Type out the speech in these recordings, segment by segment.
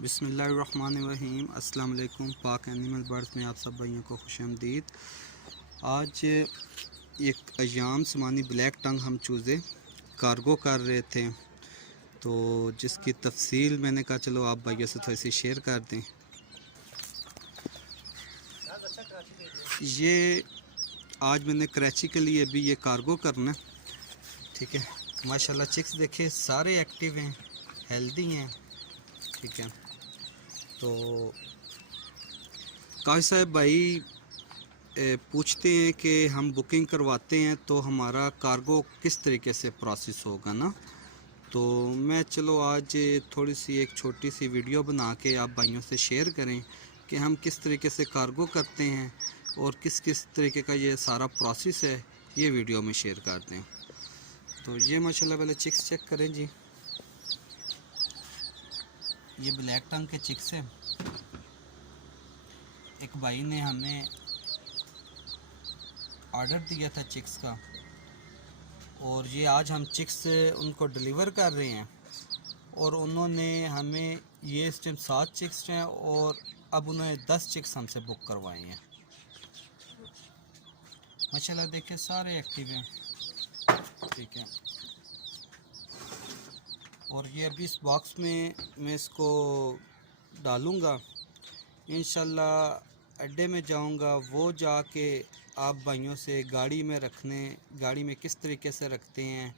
बिस्मिल्लाहिर्रहमानिर्रहीम। अस्सलाम वालेकुम। पाक एनिमल बर्ड्स में आप सब भाइयों को खुशामदीद। आज एक अयाम समानी ब्लैक टंग हम चूज़े कार्गो कर रहे थे, तो जिसकी तफसील मैंने कहा चलो आप भाइयों से थोड़ी सी शेयर कर दें। ये आज मैंने कराची के लिए भी ये कार्गो करना, ठीक है। माशाल्लाह चिक्स देखे सारे एक्टिव हैं, हेल्दी हैं, ठीक है। तो काश साहब भाई पूछते हैं कि हम बुकिंग करवाते हैं तो हमारा कार्गो किस तरीके से प्रोसेस होगा ना। तो मैं चलो आज थोड़ी सी एक छोटी सी वीडियो बना के आप भाइयों से शेयर करें कि हम किस तरीके से कार्गो करते हैं और किस किस तरीके का ये सारा प्रोसेस है, ये वीडियो में शेयर करते हैं। तो ये माशाल्लाह पहले चिक्स चेक करें जी। ये ब्लैक टंग के चिक्स हैं। एक भाई ने हमें ऑर्डर दिया था चिक्स का, और ये आज हम चिक्स उनको डिलीवर कर रहे हैं। और उन्होंने हमें ये इस टाइम 7 चिक्स हैं और अब उन्होंने 10 चिक्स हमसे बुक करवाए हैं। माशाल्लाह देखिए सारे एक्टिव हैं, ठीक है। और ये अभी इस बॉक्स में मैं इसको डालूँगा, इंशाल्लाह अड्डे में जाऊंगा, वो जाके आप भाइयों से गाड़ी में रखने, गाड़ी में किस तरीके से रखते हैं,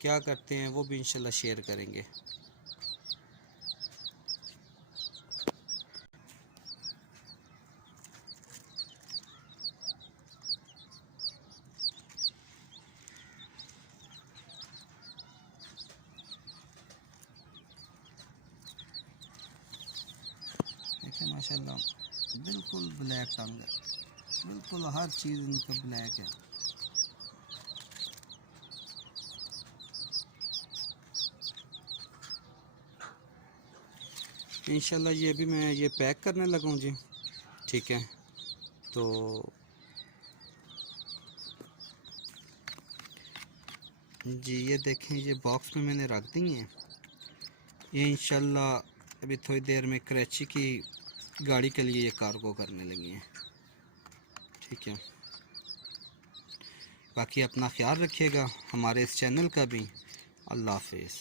क्या करते हैं, वो भी इंशाल्लाह शेयर करेंगे। देखिए माशाल्लाह बिल्कुल ब्लैक टंग है, बिल्कुल हर चीज़ इनका ब्लैक है। इंशाल्लाह ये भी मैं ये पैक करने लगा हूँ जी, ठीक है। तो जी ये देखें, ये बॉक्स में मैंने रख दी हैं। ये इंशाल्लाह अभी थोड़ी देर में कराची की गाड़ी के लिए ये कार्गो करने लगी हैं, ठीक है। बाकी अपना ख्याल रखिएगा, हमारे इस चैनल का भी। अल्लाह हाफिज़।